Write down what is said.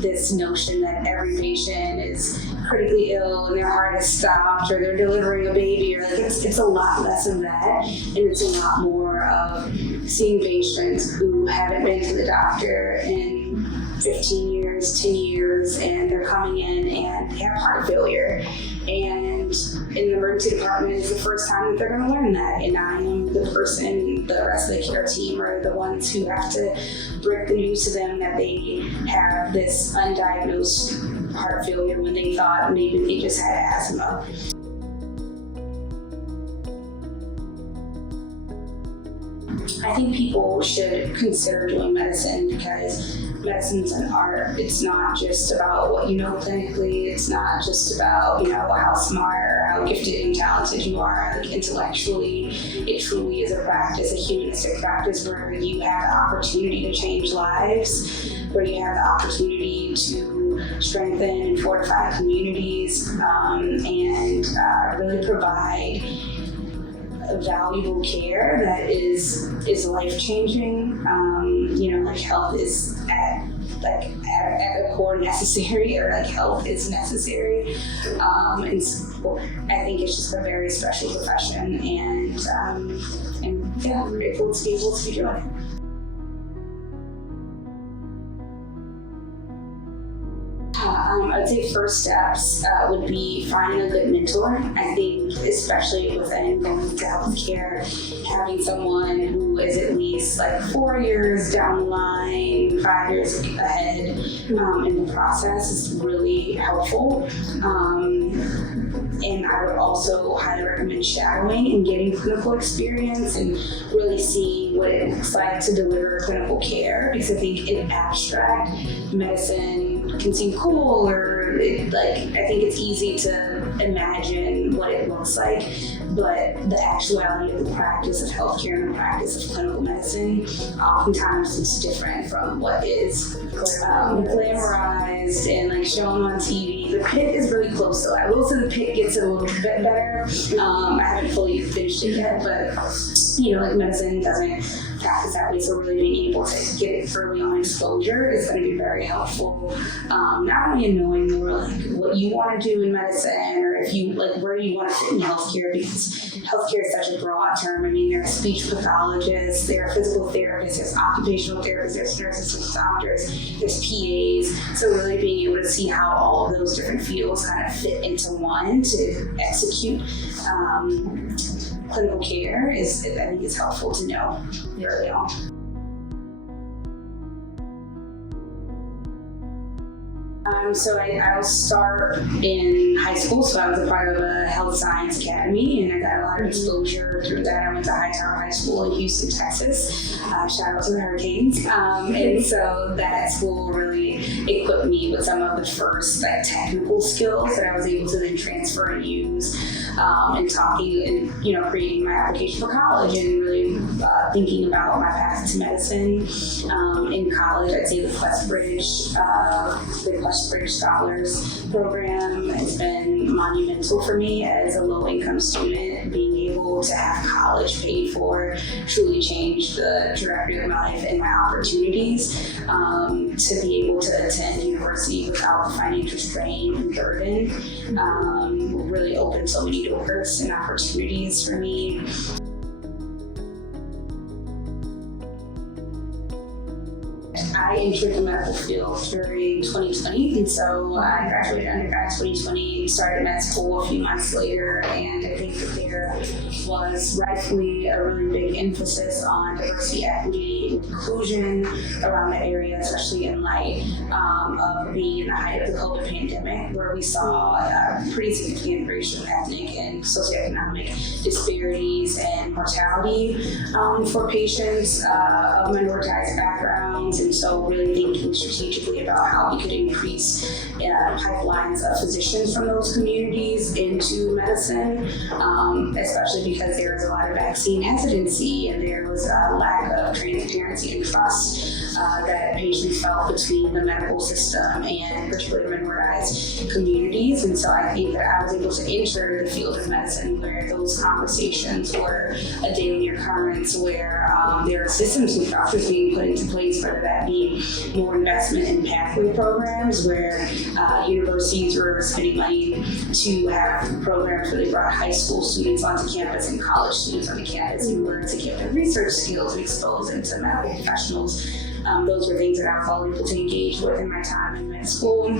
this notion that every patient is critically ill and their heart has stopped or they're delivering a baby, or like it's a lot less of that, and it's a lot more of seeing patients who haven't been to the doctor in 15 years, 10 years, and they're coming in and they have heart failure. And in the emergency department is the first time that they're going to learn that. And I am the person, the rest of the care team are the ones who have to break the news to them that they have this undiagnosed heart failure when they thought maybe they just had asthma. I think people should consider doing medicine because medicine's an art. It's not just about what you know clinically. It's not just about, how smart or how gifted and talented you are intellectually. It truly is a practice, a humanistic practice where you have the opportunity to change lives, where you have the opportunity to strengthen and fortify communities, and really provide valuable care that is life-changing. Health is at the core necessary, or health is necessary. And so I think it's just a very special profession, and I'm grateful to be able to be doing it. I'd say first steps would be finding a good mentor. I think especially within going to healthcare, having someone who is at least 4 years down the line, 5 years ahead in the process is really helpful. And I would also highly recommend shadowing and getting clinical experience and really seeing what it looks like to deliver clinical care, because I think in abstract, medicine can seem cool, or I think it's easy to imagine what it looks like, but the actuality of the practice of healthcare and the practice of clinical medicine, oftentimes it's different from what is glamorized and shown on TV. The pit is really close, though. I will say the pit gets a little bit better. I haven't fully finished it yet, but medicine doesn't practice that way, so really being able to get it early on exposure is going to be very helpful. Not only in knowing more what you want to do in medicine, or if you where you want to fit in healthcare, because healthcare is such a broad term. I mean, there are speech pathologists, there are physical therapists, there's occupational therapists, there's nurses, there's doctors, there's PAs. So really being able to see how all of those different fields kind of fit into one to execute clinical care I think is helpful to know early on. So I'll start in high school. So I was a part of a health science academy, and I got a lot of exposure through that. I went to Hightower High School in Houston, Texas. Shout out to the Hurricanes. And so that school really equipped me with some of the first technical skills that I was able to then transfer and use in talking and creating my application for college, and really thinking about my path to medicine. In college, I'd say the QUESTBridge Scholars Program has been monumental for me as a low-income student. Being able to have college paid for truly changed the trajectory of my life and my opportunities. To be able to attend university without the financial strain and burden really opened so many doors and opportunities for me. I entered the medical field during 2020, and so I graduated undergrad 2020, started med school a few months later, and I think that there was rightfully a really big emphasis on diversity, equity, inclusion around that area, especially in light of being in the height of the COVID pandemic, where we saw pretty significant racial, ethnic, and socioeconomic disparities and mortality for patients of minoritized backgrounds. And so really thinking strategically about how we could increase pipelines of physicians from those communities into medicine, especially because there was a lot of vaccine hesitancy and there was a lack of transparency and trust that patients felt between the medical system and particularly minoritized communities. And so I think that I was able to enter the field of medicine where those conversations were a daily occurrence, where there are systems and structures being put into place, whether that be more investment in pathway programs, where universities were spending money to have programs where they brought high school students onto campus and college students onto campus in order to give them research skills and expose them to medical professionals. Those were things that I was all able to engage with in my time in med school.